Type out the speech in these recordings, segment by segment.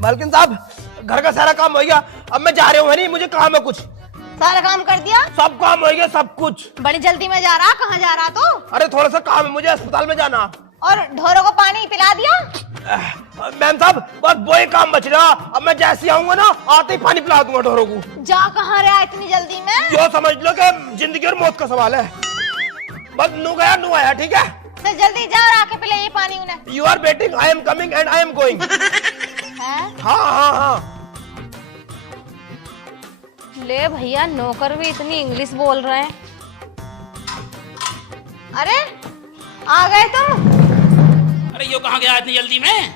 मालकिन साहब, घर का सारा काम हो गया, अब मैं जा रहा हूँ। नहीं, मुझे काम है कुछ। सारा काम कर दिया? सब काम हो गया, सब कुछ। बड़ी जल्दी में जा रहा, कहाँ जा रहा तो? अरे थोड़ा सा काम है मुझे, अस्पताल में जाना। और ढोरों को पानी पिला दिया? मैम साहब, बस वही काम बच रहा। अब मैं जैसे आऊंगा ना, आते ही पानी पिला दूंगा ढोरों को। जा कहाँ रहा इतनी जल्दी में? जो समझ लो कि जिंदगी और मौत का सवाल है। बस नू गया नू आया, ठीक है? तो जल्दी जा और आके पिला ये पानी उन्हें। You are waiting, I am coming and I am going. हाँ हाँ हाँ। ले भैया, नौकर भी इतनी इंग्लिश बोल रहे हैं। अरे आ गए तुम? अरे यो कहाँ गया इतनी जल्दी में?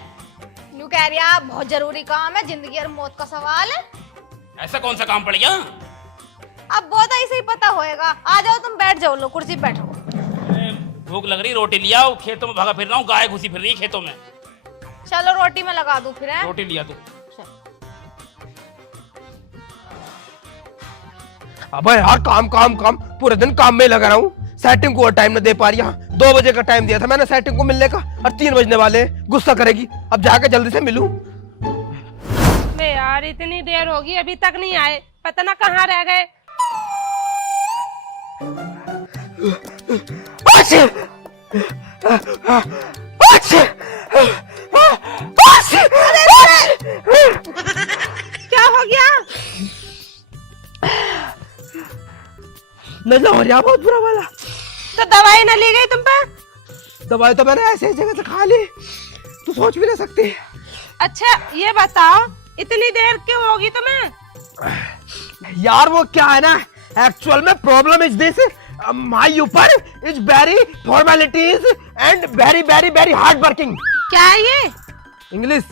यूँ कह रही है, बहुत जरूरी काम है, जिंदगी और मौत का सवाल है। ऐसा कौन सा काम पड़ गया? अब वो तो ऐसे ही पता होएगा। आ जाओ तुम, बैठ जाओ, लो कुर्सी पे बैठो। भूख लग रही, रोटी लिया। खेतों में भागा फिर रहा हूँ, गाय घुसी फिर रही है खेतों में। चलो रोटी में लगा दूं फिर है? रोटी लिया तू। अबे यार, काम काम काम, पूरे दिन काम में लगा रहा हूँ। सेटिंग को टाइम न दे पा रही। यहाँ 2 बजे का टाइम दिया था मैंने सेटिंग को मिलने का, और 3 बजने वाले। गुस्सा करेगी। अब जाके जल्दी से मिलूं। बे यार, इतनी देर होगी अभी तक नहीं आए, पता ना कहाँ रह गए। क्या हो गया? नजर हो रहा बहुत बुरा वाला। तो दवाई न ली गई तुम पे? दवाई तो मैंने ऐसे जगह से खा ली, तू सोच भी नहीं सकती। अच्छा ये बताओ, इतनी देर क्यों होगी तुम्हें? यार वो क्या है ना, एक्चुअल में प्रॉब्लम इज दिस, माय ऊपर is very formalities and very very very hard working. क्या है ये? इंग्लिश।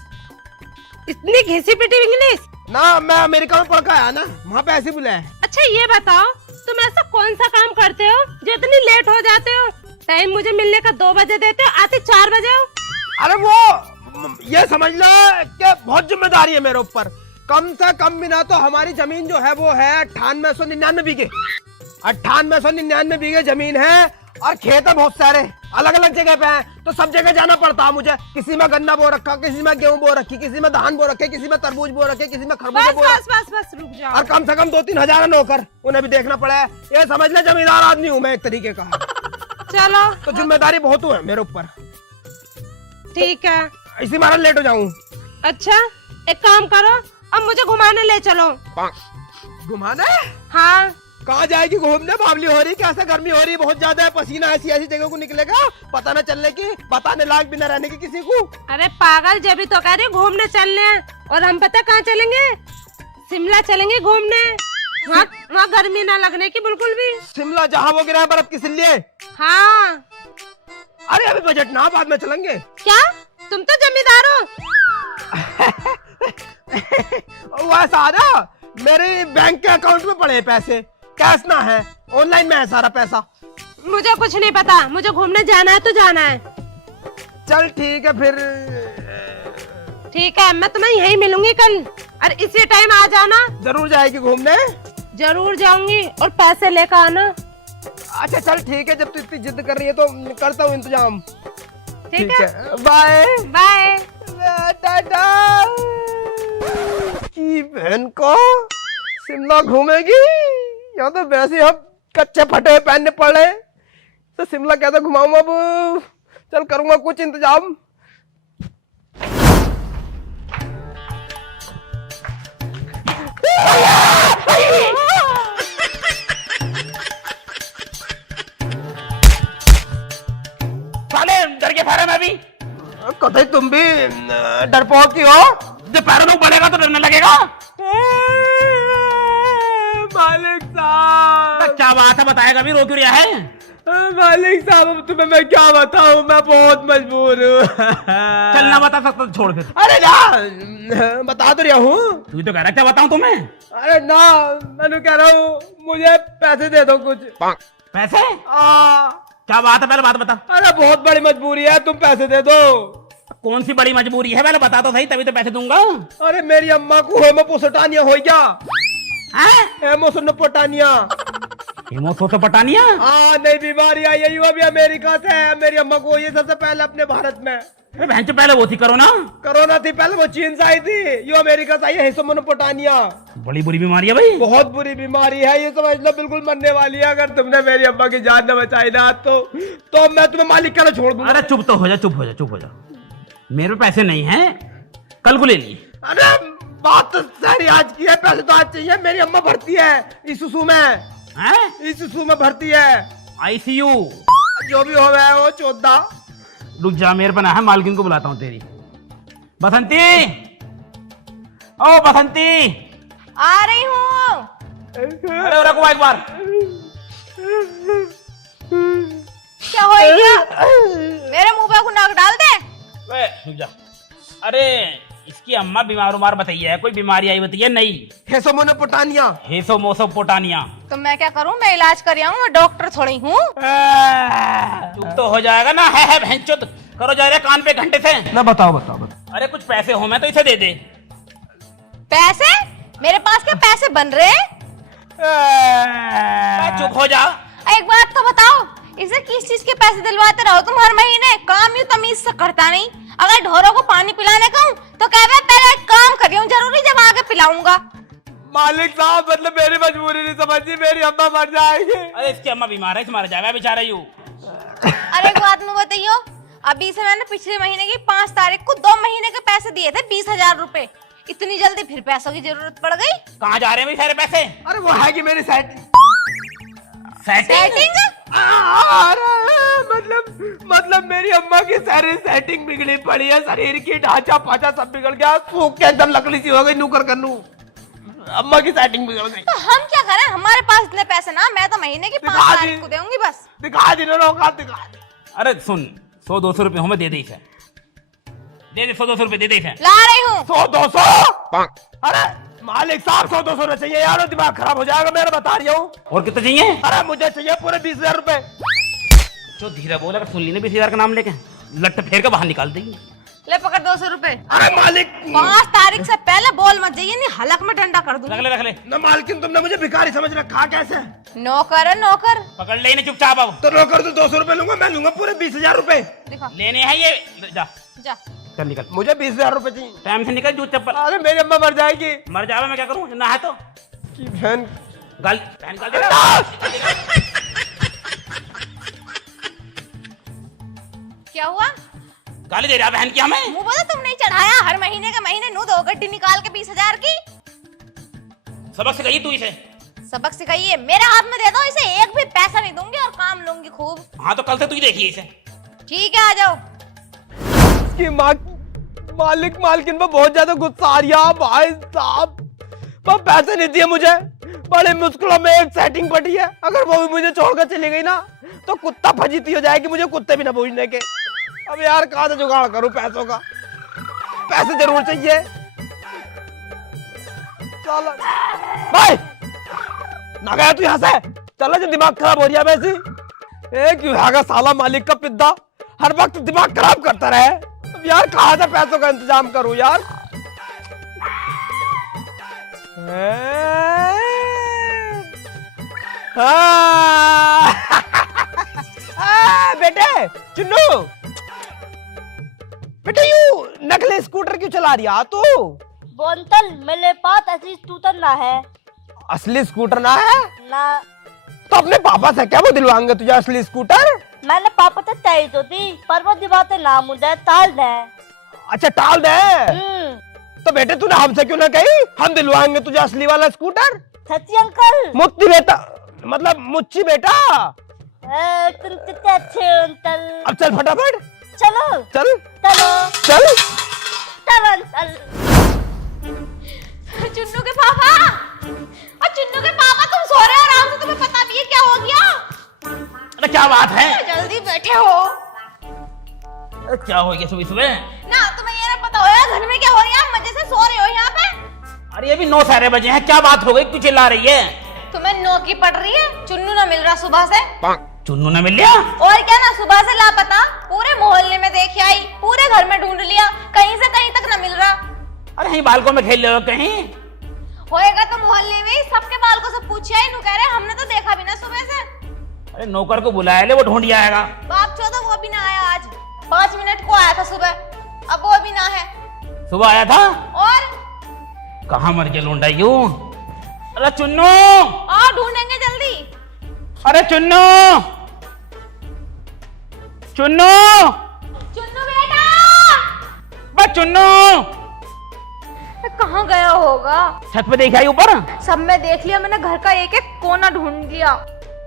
इतनी घिसी पिटी इंग्लिश? ना, मैं अमेरिका में पढ़ के आया ना, वहाँ पे ऐसे बुलाया है। अच्छा ये बताओ, तुम ऐसा कौन सा काम करते हो जो इतनी लेट हो जाते हो? टाइम मुझे मिलने का 2 बजे देते हो, आते 4 बजे हो। अरे वो ये समझ लो कि बहुत जिम्मेदारी है मेरे ऊपर। कम से कम भी ना तो हमारी जमीन जो है वो है 9899 बीघे। 9899 बीघे जमीन है, और खेत है बहुत सारे, अलग अलग जगह पे हैं। तो सब जगह जाना पड़ता है मुझे। किसी में गन्ना बो रखा, किसी में गेहूं बो रखी, किसी में धान बो रखे, किसी में तरबूज बो रखे, किसी में खरबूजा बस बो रखे। बस बस बस रुक जाओ। और कम से कम 2-3 हजार नौकर, उन्हें भी देखना पड़ा है। ये समझ ले जमींदार आदमी हूँ मैं एक तरीके का। चलो तो जिम्मेदारी बहुत है मेरे ऊपर। ठीक है। इसी मारा लेट हो जाऊं। अच्छा एक काम करो, अब मुझे घुमाने ले चलो। घुमाना? हाँ। कहाँ जाएगी घूमने? बावली हो रही, कैसे गर्मी हो रही बहुत ज्यादा है, पसीना ऐसी ऐसी जगह को निकलेगा, पता न चलने की, बताने लायक भी न रहने की किसी को। अरे पागल, जब भी तो कह रही घूमने चलने हैं। और हम पता कहाँ चलेंगे? शिमला चलेंगे घूमने। वहाँ गर्मी ना लगने की बिल्कुल भी। शिमला, जहाँ वो गिरा है बर्फ किस लिए? हाँ। अरे अभी बजट ना, बाद में चलेंगे। क्या तुम तो जमींदार हो? वैसा ना, मेरे बैंक के अकाउंट में पड़े हैं पैसे, कैश ना है, ऑनलाइन में है सारा पैसा। मुझे कुछ नहीं पता, मुझे घूमने जाना है तो जाना है। चल ठीक है फिर। ठीक है, मैं तुम्हें यहीं मिलूंगी कल, और इसी टाइम आ जाना। जरूर जाएगी घूमने? जरूर जाऊंगी, और पैसे लेकर आना। अच्छा चल ठीक है, जब तू इतनी जिद कर रही है तो करता हूँ इंतजाम। ठीक है, बाय बाय। टाटा। की बहन को शिमला घूमेगी, या तो वैसे हम कच्चे फटे पहनने पड़े, तो शिमला कैसे घुमाऊं अब? चल करूंगा कुछ इंतजाम। साले डर के फारे में भी। कतई तुम भी डरपोक की हो। जब पैरों में बढ़ेगा तो डरने लगेगा। मालिक साहब, क्या बात है, बताएगा भी, रो क्यों रहा है? मालिक साहब, अब तुम्हें मैं क्या बताऊं, मैं बहुत मजबूर हूँ। चलना बता सकता तो छोड़ फिर। अरे ना, बता तो रहा हूँ। तू तो कह रहा क्या बताऊं तुम्हें? अरे ना, मैं कह रहा हूँ मुझे पैसे दे दो कुछ। पैसे? क्या बात है, पहले बात बता। अरे बहुत बड़ी मजबूरी है, तुम पैसे दे दो। कौन सी बड़ी मजबूरी है, पहले बता तो सही, तभी तो पैसे दूंगा। अरे मेरी अम्मा को हेमोपोटानिया हो गया। हेमोपोटानिया। हेमोथोसोपोटानिया। हाँ नई बीमारी आई है, वो भी अमेरिका से है। मेरी अम्मा को ये सबसे पहले अपने भारत में। अरे बहन से पहले वो थी कोरोना। कोरोना थी पहले, वो चीन से आई थी, ये अमेरिका से आई है हेमोथोसोपोटानिया। बड़ी बुरी बीमारी है भाई। बहुत बुरी बीमारी है, ये समझ लो बिल्कुल मरने वाली है। अगर तुमने मेरी अम्मा की जान न बचाई ना तो मैं तुम्हें मालिक का छोड़ दूंगा। अरे चुप तो हो जा, चुप हो जा, चुप हो जा। मेरे पे पैसे नहीं हैं, कल को ले लिए। अरे बात तो सारी आज की है, पैसे तो आज चाहिए। मेरी अम्मा भर्ती है इसूसू में, इसूसू में भर्ती है, आईसीयू। जो भी हो गया है वो 14। रुक जा, मेरे पे ना है, मालकिन को बुलाता हूँ तेरी। बसंती, ओ बसंती, आ रही हूँ। अरे रखो एक बार। क्या हो गया? मेरे मुंह पे नाक डाल दे। रुक जा। अरे इसकी अम्मा बीमार उमार बताइए है, कोई बीमारी आई बताइए? नहीं, हेमोथोसोपोटानिया। हेमोथोसोपोटानिया। तो मैं क्या करूँ, मैं इलाज कर आऊँ, मैं डॉक्टर थोड़ी हूँ। चुप तो हो जाएगा ना, है भैंचोद। करो जा रहे कान पे घंटे से ना। बताओ बताओ बताओ। अरे कुछ पैसे हो मैं तो इसे दे दे। पैसे? मेरे पास क्या पैसे बन रहे? चुप हो जा। एक बात तो बताओ, इसे किस चीज के पैसे दिलवाते रहो तुम हर महीने? काम यूं तमीज से करता नहीं। अगर ढोरों को पानी पिलाने कहूँ तो कह रहा पहले एक काम कर रही हूँ, जरूरी जब आगे पिलाऊंगा। मालिक साहब मतलब मेरी मजबूरी नहीं समझी, मेरी अम्मा मर जाएगी। अरे इसकी अम्मा बीमार है, इस मारा जाएगा बेचारा यू। अरे एक बात में बताइयो, अभी से मैंने पिछले महीने की 5 तारीख को 2 महीने के पैसे दिए थे, 20,000 रुपए। इतनी जल्दी फिर पैसों की जरूरत पड़ गई? कहाँ जा रहे हैं सारे पैसे? अरे वो है कि मेरी सेटिंग। मतलब मेरी अम्मा की सारी सेटिंग बिगड़ी पड़ी है, शरीर की ढांचा पाचा सब बिगड़ गया, सूख के एकदम लकड़ी सी हो गई, नूकर कन्नू। अम्मा की सेटिंग बिगड़ गई। तो हम क्या करें, हमारे पास इतने पैसे ना, मैं तो महीने की 5 तारीख को दूंगी बस। दिखा दी ना, दिखा दी। अरे सुन, 100-200 रुपए हमें दे दे इसे, दे दे 100-200 रुपए दे दे इसे। ला रही हूँ। 100-200? अरे मालिक साहब 100-200 न चाहिए यार, दिमाग खराब हो जाएगा मेरा, बता रही हूँ। और कितना चाहिए? अरे मुझे चाहिए पूरे 20,000 रुपए। जो धीरे बोला, अगर सुन ली ना 20,000 का नाम लेके लट फेर के बाहर निकाल देंगे। ले पकड़ 200 रुपए। अरे मालिक 5 तारीख से पहले बोल मत जाइए, नहीं हलक में डंडा कर दूंगी। रख ले। ना मालकिन, तुमने मुझे भिखारी समझ रखा कैसे? नौकर है नौकर। पकड़ ले इन्हें चुपचाप। अब तो नौकर तो 200 रुपए लूंगा, मैं लूंगा पूरे 20,000 रुपए। दिखा। लेने हैं ये, जा जा चल निकल। मुझे 20,000 रुपए चाहिए। टाइम से निकल, जूत चप्पल। अरे मेरी अम्मा मर जाएगी। मर जावे, मैं क्या करूं? ना है तो की बहन बहन गाल दे। क्या हुआ? गाली दे रहा बहन की हमें। मुंह बोला तुम नहीं चढ़ाया, हर महीने के महीने नू 2 गड्डी निकाल के 20,000 की। सबक सिखाई तू इसे। सबक सिखाइए, मेरे हाथ में दे दो इसे, एक भी पैसा नहीं दूंगी और काम लूंगी खूब। हाँ तो कल से तू ही देखिए इसे। ठीक है, आ जाओ। की मालिक मालकिन पर बहुत ज्यादा गुस्सा आ रहा है भाई साहब। वो पैसे नहीं दिए मुझे, बड़े मुश्किलों में एक सेटिंग पड़ी है, अगर वो भी मुझे छोड़कर चली गई ना तो कुत्ता फजीती हो जाएगी, मुझे कुत्ते भी ना पूछने के। अब यार कहाँ से जुगाड़ करूं पैसों का, पैसे जरूर चाहिए। चलो भाई ना गया तू यहाँ से, चलो जो दिमाग खराब हो रही है वैसी। एक का साला मालिक का पिद्दा हर वक्त दिमाग खराब करता रहे। अब यार कहाँ से पैसों का इंतजाम करूं यार। बेटे चुन्नू, बेटे यू नकली स्कूटर क्यों चला रही है तू? बोंतल मेरे पास असली स्कूटर ना है। असली स्कूटर ना है ना। तो अपने पापा से क्या वो दिलवाएंगे तुझे असली स्कूटर? मैंने पापा से चाहिए तो थी, पर वो दिवाते ना मुझे टाल दे। अच्छा टाल दे। तो बेटे तूने हमसे क्यों ना कही, हम दिलवाएंगे तुझे असली वाला स्कूटर। सच्ची अंकल? मुत्ती बेटा, मतलब मुच्ची बेटा। तुम कितने अच्छे हो अंकल। अब चल फटाफट, चलो चल चलो चल चलो अंकल। चुन्नू के पापा, और चुन्नू के पापा तुम सो रहे हो आराम से, तुम्हें पता भी है क्या हो गया? अरे क्या बात है? जल्दी बैठे हो। अरे क्या हो गया सुबह सुबह? ना तुम्हें ये ना पता होगा घर में क्या हो रहा है, मजे से सो रहे हो यहाँ पे। अरे ये भी 9 सारे बजे हैं, क्या बात हो गई? तू चिल्ला रही है? तुम्हें नौकरी पड़ रही है, चुन्नू ना मिल रहा सुबह से। चुन्नू ने मिल लिया? और क्या ना, सुबह से लापता, पूरे मोहल्ले में देख आई, पूरे घर में ढूंढ लिया, कहीं से कहीं तक ना मिल रहा। अरे यहीं बालकों में खेल रहे हो कहीं? होएगा तो मोहल्ले में ही सबके बाल को सब पूछिया ही नु कह रहे हमने तो देखा भी ना सुबह से। अरे नौकर को बुलाया ले, वो ढूंढ आएगा। बाप चौदह वो भी ना आया आज, 5 मिनट को आया था सुबह, अब वो भी ना है। सुबह आया था और कहाँ मर गया लौंडा यूं? अरे चुन्नू, आओ ढूंढेंगे जल्दी। अरे चुन्नू, चुन्नू, चुन्नू बेटा, बस चुन्नू कहाँ गया होगा? छत पे देखा ही ऊपर? सब में देख लिया मैंने, घर का एक एक कोना ढूंढ लिया।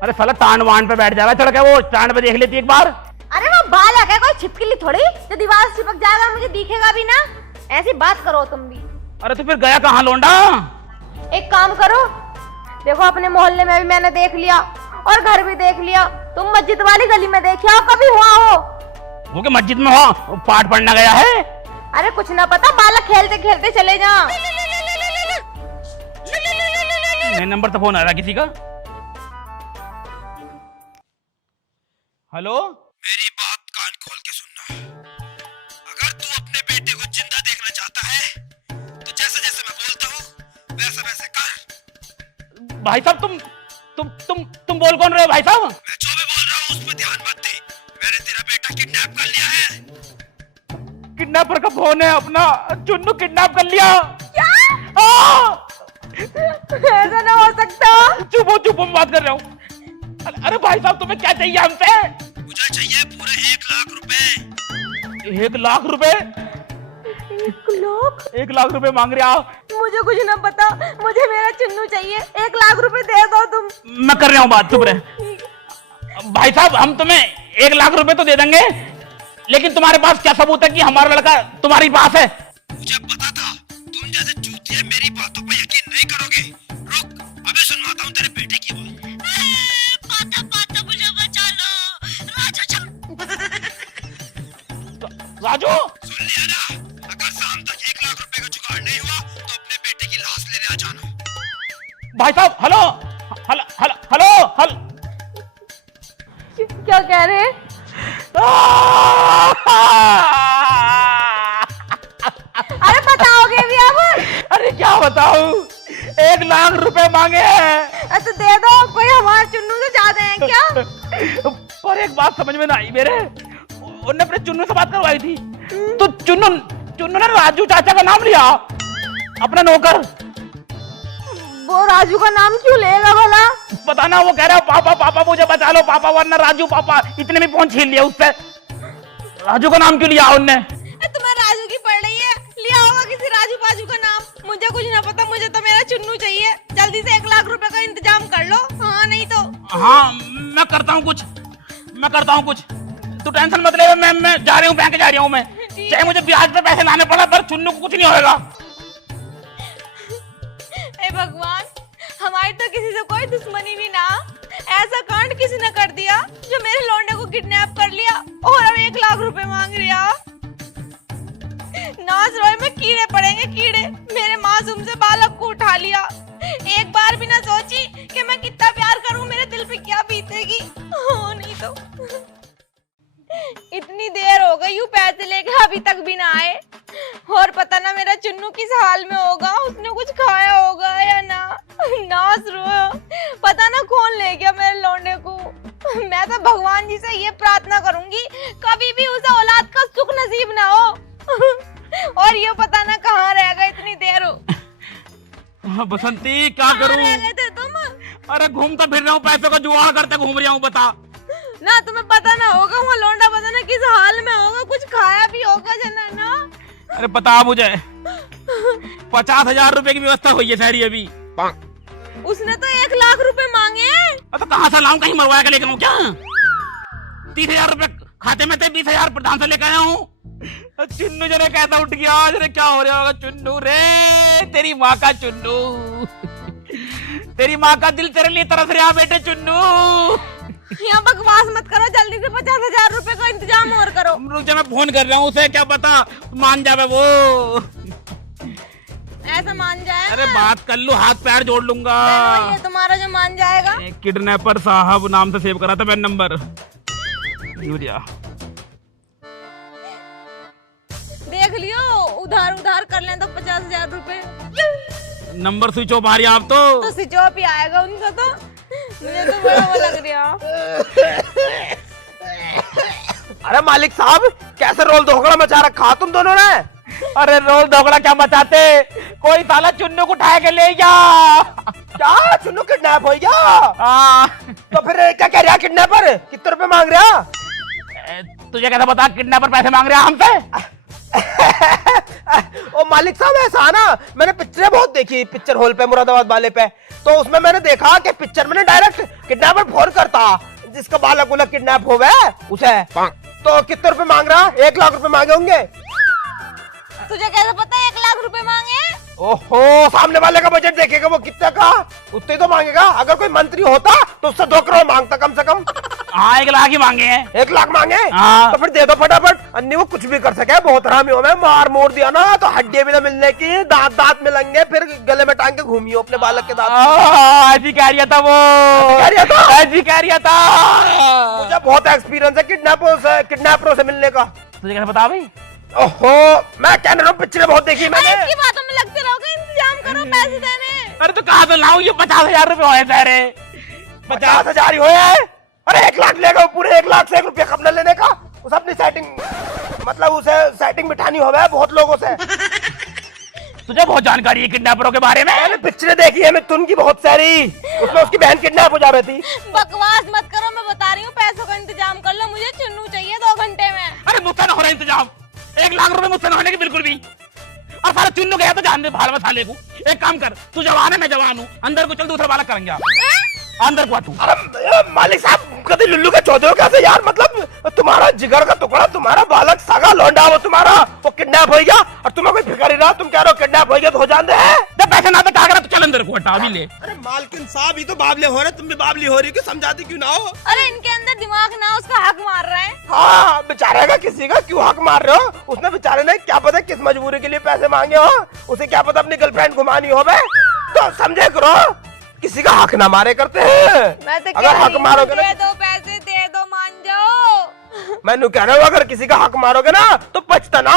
अरे साला टांड वांड पे बैठ जाएगा, चढ़ के वो टांड पे देख लेती एक बार। अरे वो बालक है, कोई छिपकली थोड़ी जो दीवार से चिपक जाएगा मुझे दिखेगा भी ना। ऐसी बात करो तुम भी। अरे तो फिर गया कहाँ लौंडा? एक काम करो, देखो अपने मोहल्ले में भी मैंने देख लिया और घर भी देख लिया, तुम मस्जिद वाली गली में देखिए कभी हुआ हो? वो के मस्जिद में हो, वो पाठ पढ़ना गया है। अरे कुछ ना पता, बालक खेलते खेलते चले जा। मेरे नंबर तो फोन आ रहा किसी का। हेलो, मेरी बात कान खोल के सुनना। अगर तू अपने बेटे को जिंदा देखना चाहता है तो जैसे जैसे मैं बोलता हूँ वैसे वैसे कर। भाई साहब तुम बोल कौन रहे हो भाई साहब? मैं जो भी बोल रहा हूँ उस पर ध्यान मत दे। मैंने तेरा बेटा किडनैप कर लिया है। किडनैपर का फोन है अपना। चुन्नू किडनैप कर लिया। क्या? ऐसा ना हो सकता। चुप हो, बात कर रहा हूँ। अरे भाई साहब तुम्हें क्या चाहिए हमसे? मुझे चाहिए पूरे 1 लाख रुपए। 1 लाख रुपए? 1 लाख रुपए मांग रहे आप? मुझे कुछ ना पता, मुझे मेरा चुन्नू चाहिए। 1 लाख रुपए दे दो तुम। मैं कर रहा हूँ बात, चुप रहे। भाई साहब हम तुम्हें 1 लाख रुपए तो दे देंगे, लेकिन तुम्हारे पास क्या सबूत है कि हमारा लड़का तुम्हारे पास है? मुझे पता था तुम जैसे चूतिए मेरी बातों पर यकीन नहीं करोगे। रुक, अबे सुनवाता हूँ तेरे बेटे की बात। पाता मुझे बचा लो राजू, सुन लिया ना? अगर शाम तक 1 लाख रुपए का जुगाड़ नहीं हुआ तो अपने बेटे की लाश लेने आ जाना। भाई साहब हेलो हेलो हेलो हेलो, क्या कह रहे हैं? अरे बताओगे भी अब? अरे क्या बताऊं, 1 लाख रुपए मांगे हैं। तो दे दो, कोई हमारे चुन्नू से ज्यादा है क्या? पर एक बात समझ में ना आई मेरे, उन्होंने अपने चुन्नू से बात करवाई थी तो चुन्नू ने राजू चाचा का नाम लिया, अपना नौकर। वो राजू का नाम क्यों लेगा भला? पता ना, वो कह रहा है पापा पापा मुझे बचा लो पापा, वरना राजू पापा। इतने में फोन छीन लिया उससे। राजू का नाम क्यों लिया उनने? तुम्हें राजू की पड़ रही है, लिया होगा किसी राजू बाजू का नाम। मुझे कुछ ना पता, मुझे तो मेरा चुन्नू चाहिए। जल्दी से 1 लाख रुपए का इंतजाम कर लो। हाँ नहीं तो। हाँ मैं करता हूँ कुछ, तू टेंशन मत ले। मैं जा रही हूँ, बैंक जा रही हूँ मैं, चाहे मुझे ब्याज पे पैसे लाने पड़ा, पर चुन्नू को कुछ नहीं होगा। हे भगवान, हमारी तो किसी से कोई दुश्मनी भी ना, ऐसा कांड किसी ने कर दिया जो मेरे लौंडे को किडनैप कर लिया और अब 1 लाख रुपए मांग रिया। नाच रोए में कीड़े पड़ेंगे कीड़े, मेरे मासूम से बालक को उठा लिया। एक बार भी ना सोची कि मैं कितना प्यार करूं, मेरे दिल पे क्या बीतेगी। हो नहीं तो। इतनी देर हो गई यूं पैसे लेके अभी तक भी ना आए, और पता ना मेरा चुन्नू किस हाल में होगा, उसने कुछ खाया होगा या ना। नाच रो, पता ना कौन ले गया मेरे लौंडे को। मैं तो भगवान जी से ये प्रार्थना करूंगी कभी भी उसे औलाद का सुख नसीब ना हो, और ये पता ना कहाँ रह गए इतनी देर हो। बसंती क्या करूं? रह गए थे तुम? अरे घूमता फिर रहा हूँ, पैसों का जुगाड़ करते घूम रहा हूँ, बता ना। तुम्हें पता ना होगा वो लौंडा पता ना किस हाल में होगा, कुछ खाया भी होगा जना ना। अरे बता मुझे, 50,000 रुपए की व्यवस्था हुई है सारी अभी। उसने तो 1 लाख रुपए मांगे हैं। तो कहाँ से लाऊं, कहीं मरवाया के लेकर आऊं क्या? 30,000 रुपए खाते में थे, 20,000 प्रधान से लेकर आया हूँ। चुन्नू जरा कैसा उठ गया, जरा क्या हो रहा होगा चुन्नू रे, तेरी माँ का चुन्नू, तेरी माँ का दिल तेरे लिए तरस रहा बेटे चुन्नू। यहाँ बकवास मत करो, जल्दी से 50,000 रुपए का इंतजाम और करो। रुक जा, मैं फोन कर रहा हूँ उसे, क्या पता मान जावे वो। ऐसा मान जाए? अरे बात कर लूं, हाथ पैर जोड़ लूंगा। ये तुम्हारा जो मान जाएगा। किडनैपर साहब नाम से सेव करा था मैंने नंबर। यूरिया देख लियो, उधार कर लें तो 50,000 रुपए। नंबर स्विच ऑफ आ रही है आप तो स्विच ऑफ ही आएगा उनका तो। मुझे तो बड़ा वो लग रहा। अरे मालिक साहब, कैसे रोल धोखड़ा मचा रखा तुम दोनों ने? अरे रोल दोगला क्या मचाते, कोई साला चुन्नू को उठा के ले जा। क्या चुन्नू किडनैप हो गया? हाँ। तो फिर क्या कह रहा किडनैपर? कितने रुपए मांग रहा? तुझे कैसे पता किडनैपर पैसे मांग रहे हैं हमसे? ओ मालिक साहब, ऐसा ना, मैंने पिक्चरें बहुत देखी पिक्चर हॉल पे, मुरादाबाद वाले पे, तो उसमें मैंने देखा कि पिक्चर में डायरेक्ट किडनैपर फोन करता जिसका बालक उलक किडनैप हो गए उसे। तो कितने रुपए मांग रहा? 1 लाख रुपए मांगे होंगे। तुझे कैसे पता 1 लाख रुपए मांगे? ओहो, सामने वाले का बजट देखेगा वो कितने का, उतने तो मांगेगा। अगर कोई मंत्री होता तो उससे 2 करोड़ मांगता कम से कम। हाँ 1 लाख ही मांगे हैं। 1 लाख मांगे? हाँ। तो फिर दे दो फटाफट, अन्य वो कुछ भी कर सके। बहुत हरामी हो, मैं मार मोड़ दिया ना तो हड्डियां भी ना मिलने की, दांत दांत मिलेंगे, फिर गले में टांग के घूमियो अपने बालक के दांत। ऐसी कह रहा था वो, ऐसी कह रहा था। मुझे बहुत एक्सपीरियंस है किडनैपरों से मिलने का। तुझे कैसे पता भाई? ओहो, मैं कह रहा हूँ पिक्चरें बहुत देखी मैंने। इसकी बातों में लगते रहोगे, इंतजाम करो पैसे देने। अरे तो कहा तो लाऊं, ये 50,000 रुपए हुए तेरे। 50,000 ही हुए हैं। अरे 1 लाख लेगा, पूरे 1 लाख से 1 रुपया कम न लेने का। उसे अपनी सेटिंग, मतलब उसे सेटिंग बिठानी हो बहुत लोगों से। तुझे बहुत जानकारी है किडनैपरों के बारे में। मैंने पिक्चरें देखी है मिथुन की बहुत सारी, उसमें उसकी बहन किडनैप हो जा रही थी। बकवास मत करो, मैं बता रही हूँ पैसों का इंतजाम कर लो, मुझे चुन्नू चाहिए 2 घंटे में। अरे मुझसे ना हो रहा इंतजाम, 1 लाख रुपए मुझसे ना होने की बिल्कुल भी। और सारा चुन्नू गया तो जान दे भाड़ में साले को। एक काम कर, तू जवान है मैं जवान हूँ, अंदर को चल, दूसरा बालक करेंगे आप। अंदर को आ तू। अरे मालिक साहब, कभी लुल्लू के चौधरी हो कैसे यार? मतलब तुम्हारा जिगर का टुकड़ा, तुम्हारा बालक सागा लौंडा वो तुम्हारा, वो किडनैप हो गया और तुम्हें कोई फिक्र ही रहा। तुम कह रहे हो किडनैप हो गया तो हो जान दे। जब पैसे ना तो क्या करा, तो चल अंदर को, हटा अभी ले। अरे मालकिन साहब, ये तो बाबले हो रहे, तुम भी बाबली हो रही हो, समझाती क्यों ना हो? अरे इनके अंदर दिमाग ना, उसका हक मार रहे हैं। हाँ, बेचारे का किसी का क्यों हक मार रहे हो? उसने बेचारे ने क्या पता किस मजबूरी के लिए पैसे मांगे हो, उसे क्या पता अपनी गर्लफ्रेंड घुमानी हो बे। तो समझे करो, किसी का हक ना मारे करते हैं। मैं तो अगर हक मारोगे ना, दे दो पैसे, दे दो, मान जाओ। मैं कह रहा हूँ अगर किसी का हक मारोगे ना तो पछताना।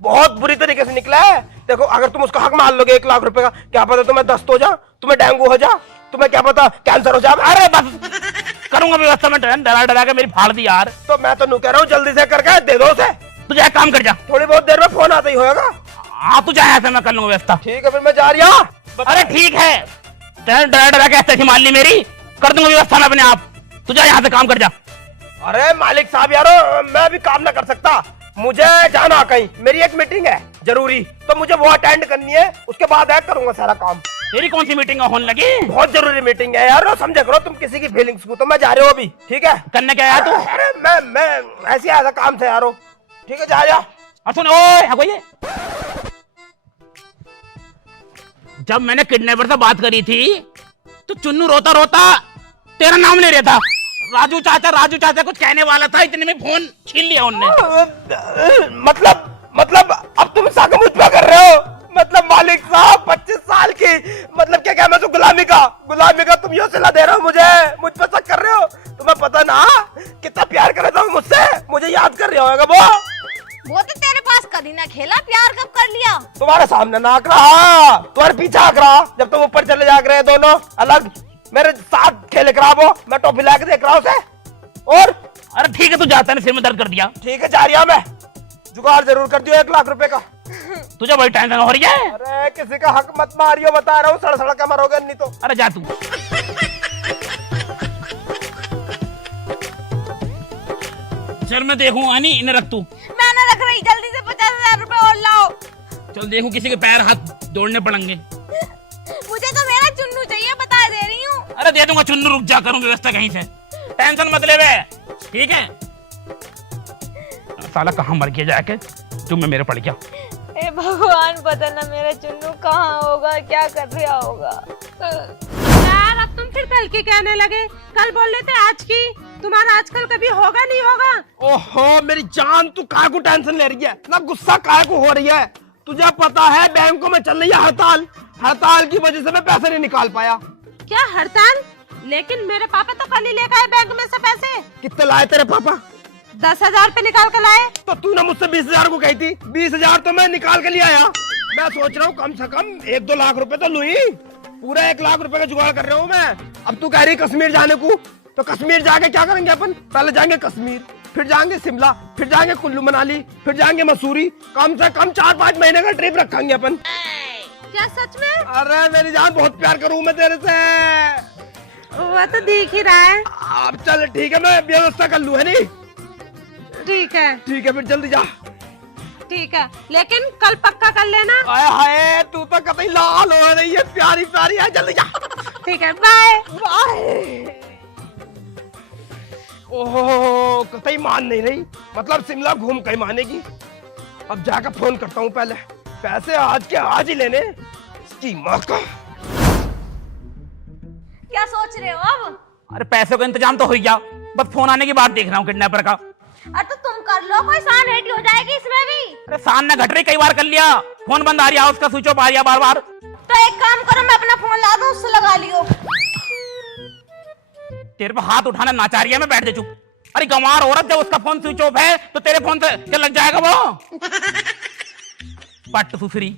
बहुत बुरी तरीके से निकला है। देखो, अगर तुम उसका हक मार लोगे 1 लाख रुपए का, क्या पता तुम्हें दस्त हो जा, तुम्हें डेंगू हो जा, तुम्हें क्या पता कैंसर हो जा। अरे बस करूंगा व्यवस्था में, डरा डरा के मेरी फाड़ दी यार। तो मैं तो कह रहा हूँ जल्दी से करके दे दो उसे। तुझे एक काम कर जा, थोड़ी बहुत देर में फोन आता ही होगा। हाँ तू जाए, ऐसे मैं कर लूंगा व्यवस्था। ठीक है, फिर मैं जा रही हूँ। अरे ठीक है, डरा डरा के ऐसे मान ली मेरी, कर दूंगा व्यवस्था में अपने आप। तू जा यहाँ से काम कर जा। अरे मालिक साहब यारो, मैं अभी काम ना कर सकता, मुझे जाना कहीं, मेरी एक मीटिंग है जरूरी, तो मुझे वो अटेंड करनी है, उसके बाद करूंगा सारा काम। तेरी कौन सी मीटिंग होने लगी? बहुत जरूरी मीटिंग है यार, समझे करो तुम किसी की फीलिंग्स को। तो मैं जा रही हूँ अभी, ठीक है? करने क्या आया तू? अरे मैं ऐसे आया था काम से यारो। ठीक है, जा। और सुन, ओए है कोई ये? जब मैंने किडनैपर से बात करी थी तो चुन्नू रोता रोता तेरा नाम ले रहा था। राजू चाचा कुछ कहने वाला था, इतने में फोन छीन लिया उनने। मतलब अब तुम साक मुझ पे कर रहे हो? मतलब मालिक साहब 25 साल की, मतलब क्या मैं तो गुलामी का तुम यो सिला दे रहे हो मुझ पे शक कर रहे हो? तुम्हें पता ना कितना प्यार कर रहा था मुझसे, मुझे याद कर रहा होगा वो तो तेरे पास कभी ना खेला, प्यार कब कर लिया? तुम्हारे सामने ना आक रहा, तुम्हारे पीछे आक रहा, जब तुम ऊपर चले जा रहे दोनों अलग, मेरे साथ खेल करा वो, मैं टॉफी ला के देख रहा हूँ उसे। और अरे ठीक है, तू जाता है, सिर में दर्द कर दिया। ठीक है, जा रही मैं, जुगाड़ जरूर कर दियो 1 लाख रुपए का। तुझे बड़ी टेंशन हो रही है? अरे किसी का हक मत मारियो, बता रहा हूँ, सड़ के मरोगे नहीं तो। अरे जा तू। चल मैं देखूं, आनी इन्हें रख तू। मैं ना रख रही, जल्दी से 50,000 रुपए और लाओ। चल देखूं, किसी के पैर हाथ दौड़ने पड़ेंगे। मुझे तो मेरा चुन्नू चाहिए, बता दे रही हूँ। अरे दे दूंगा चुन्नू, रुक जा, करूं व्यवस्था कहीं से, टेंशन मत ले बे, ठीक है? साला कहाँ मर गया जाके, जो मैं मेरे पड़ गया। ए भगवान, पता ना मेरा चुन्नू कहाँ होगा, क्या कर रहा होगा। यार अब तुम फिर कल की कहने लगे, कल बोल रहे थे आज की। तुम्हारा आजकल कभी होगा नहीं होगा? ओहो मेरी जान, तू काहे को टेंशन ले रही है, ना गुस्सा काहे को हो रही है? तुझे पता है बैंकों में चल रही है हड़ताल की वजह से मैं पैसे नहीं निकाल पाया। क्या हड़ताल? लेकिन मेरे पापा तो कल ही लेकर आए बैंक में से पैसे। कितने लाए तेरे पापा? 10,000 पे निकाल कर लाए। तो तूने मुझसे 20,000 को कही थी, 20,000 तो मैं निकाल के ले आया। मैं सोच रहा हूँ कम से कम 1-2 लाख रुपए तो लूं ही। पूरा 1 लाख रुपए का जुगाड़ कर रहा हूँ मैं। अब तू कह रही कश्मीर जाने को, तो कश्मीर जाके क्या करेंगे अपन? पहले जाएंगे कश्मीर, फिर जाएंगे शिमला, फिर जाएंगे कुल्लू मनाली, फिर जाएंगे मसूरी। कम से कम 4-5 महीने का ट्रिप रखेंगे अपन। क्या सच में? अरे मेरी जान, बहुत प्यार करूँ मैं तेरे से। वो तो दिख ही रहा है। अब चल ठीक है, मैं व्यवस्था कर लूँ, है नहीं? ठीक है फिर जल्दी जा। ठीक है, लेकिन कल पक्का कर लेना। आय हाय, तू तो कतई लाल हो रही है, प्यारी प्यारी है। जल्दी जा। ठीक है, बाय। ओहो, कतई मान नहीं रही। मतलब शिमला घूम के मानेगी। अब जाकर फोन करता हूँ पहले। पैसे आज के आज ही लेने इसकी माँ का। क्या सोच रहे हो अब? अरे पैसों का इंतजाम तो हो गया, बस फोन आने की बात देख रहा हूँ किडनैपर का। अरे तो तुम कर लो, कोई सान हेटी हो जाएगी इसमें भी। अरे सान ने घट रही, कई बार कर लिया, फोन बंद आ रहा, उसका स्विच ऑफ आ रहा बार बार। तो एक काम करो, मैं अपना फोन ला दूं, उससे लगा लियो। तेरे पे हाथ उठाना नाचारिया में बैठ जा चुप। अरे गंवार औरत, जब उसका फोन स्विच ऑफ है तो तेरे फोन से क्या लग जाएगा वो? पट सुसरी।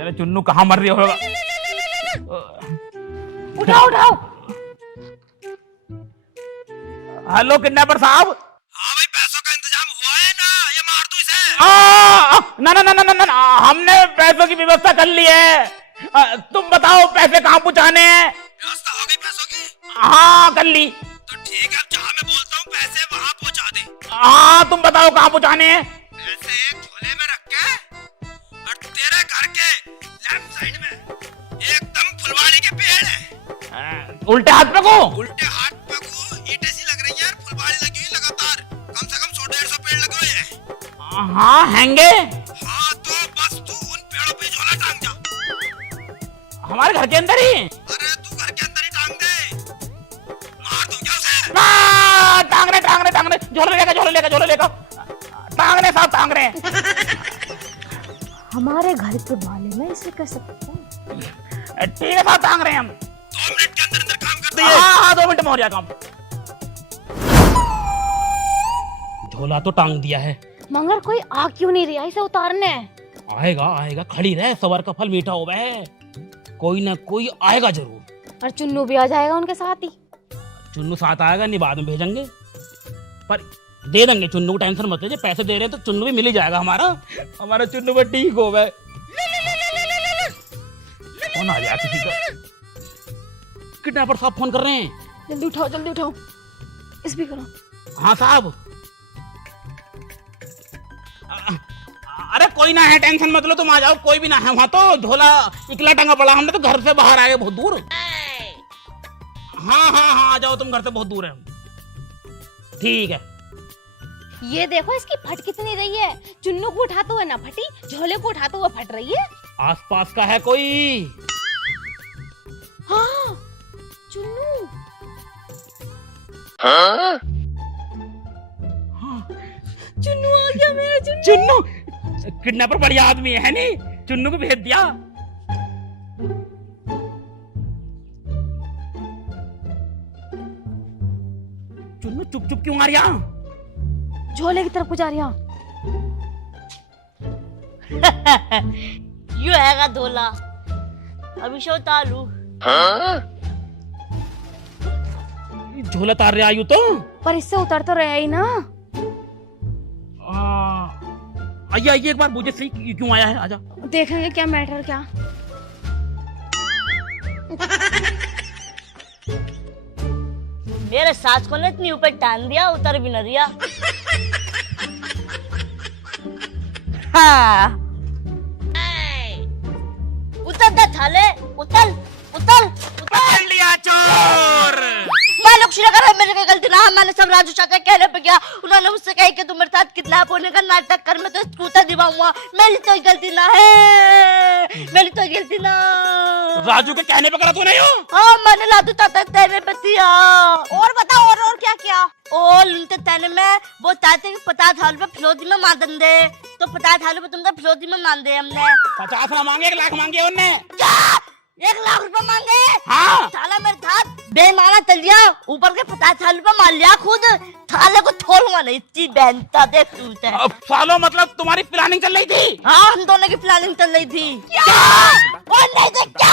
अरे चुन्नू कहाँ मर रही होगा? उठाओ उठाओ। हेलो किडनैपर साहब। हाँ भाई, पैसों का इंतजाम हुआ है ना? ये मार दूं इसे। ना ना ना ना ना ना, हमने पैसों की व्यवस्था कर ली है। तुम बताओ पैसे कहाँ पहुँचाने हैं? व्यवस्था हो गई पैसों की? हाँ कर ली। तो ठीक है, जहाँ मैं बोलता हूँ पैसे वहाँ पहुँचा दे। हाँ तुम बताओ कहाँ पहुँचाने हैं? पैसे एक झोले में रख के, और तेरे घर के लेफ्ट साइड में एकदम फुलवारी के पेड़ है। उल्टे हाथ पे को? उल्टे हाथ पे को ईंटें सी लग रही है यार, फुलवारी लगी हुई लगातार। कम से कम 100-150 पेड़ लगे हुए हैं। हाँ हैंगे। हाँ तो बस तू उन पेड़ों पे झोला टांग जा। हमारे घर के अंदर ही? अरे तू घर के अंदर ही टांग दे। मार दूं क्या उसे? टांग रहे झोले लेगा टांग रहे साहब, टांग रहे। हमारे घर के बाले में इसे कैसे पता? ठीक है साहब, टांग रहे हैं हम। 2 मिनट के अंदर अंदर काम कर दे। हाँ 2 मिनट में हो गया काम। झोला तो टांग दिया है, मगर कोई आ क्यों नहीं रहा इसे उतारने? आएगा आएगा, खड़ी रहे, सबर का फल मीठा होगा है। कोई ना कोई आएगा जरूर। और चुन्नू भी आ जाएगा उनके साथ ही। चुन्नू साथ आएगा नहीं, बाद में भेजेंगे, पर दे देंगे चुन्नू को, टेंशन मत लीजिए। पैसे दे रहे हैं तो चुन्नू भी मिल ही जाएगा हमारा चुन्नू भी ठीक हो गए। कौन आ गया किसी का? किडनैपर साहब फोन कर रहे हैं। जल्दी उठाओ, इस भी करो। हाँ साहब। अरे कोई ना है, टेंशन मत लो, तुम आ जाओ, कोई भी ना है वहां। तो झोला इकला टंगा पड़ा, हमने तो घर से बाहर आए बहुत दूर। हाँ आ जाओ, तुम घर से बहुत दूर है। ठीक है। ये देखो इसकी फट कितनी रही है। चुन्नू को उठाते हुए ना फटी, झोले को उठाते हुए फट रही है। आसपास का है कोई? हाँ चुन्नू। चुन्नू आ गया मेरा चुन्नू। किडनैपर बढ़िया आदमी है नहीं? चुन्नू को भेज दिया। चुन्नू चुप चुप क्यों आ रहा? झोले की तरफ को जा रही है। यू हैगा धोला, अभी शो तालू। झोला तार रहे आयु तो, पर इससे उतर तो रहा ही ना। आइए एक बार मुझे सही क्यों आया है, आजा। देखेंगे क्या मैटर क्या। मेरे सास को ने इतनी ऊपर टांग दिया, उतर भी न दिया। हाँ उतर दे थाले, उतर। पकड़ लिया चोर। मालूम शुरू कर, मेरे को गलती ना। मैंने सब राजू चाचा कहने पे गया, उन्होंने मुझसे कहा कि तुम मेरे साथ किडनैप होने का नाटक कर, मैं तो स्कूटर दिवाऊंगा। मेरी तो गलती ना है, मेरी तो गलती ना। राजू के कहने पे करा तूने यो? हाँ मैंने लादू चाचा कहने पे दिया। और बता, और क्या क्या? ओ लुनते तने में वो चाहते कि 50,000 रुपए फिरौती में मार दे, तो 50,000 रुपए तुमने फिरौती में मान दे हमने। 50 ना मांगे, 1 लाख मांगे उनने। 1 लाख रुपए मांगे। हाँ साला मेरे साथ बेईमाना चल गया, ऊपर के 50,000 रुपए मान लिया खुद। साले को छोड़ूंगा नहीं, इतनी बेंता देख तू से। सालो मतलब तुम्हारी प्लानिंग चल रही थी? हाँ हम दोनों की प्लानिंग चल रही थी। क्या? और नहीं तो क्या?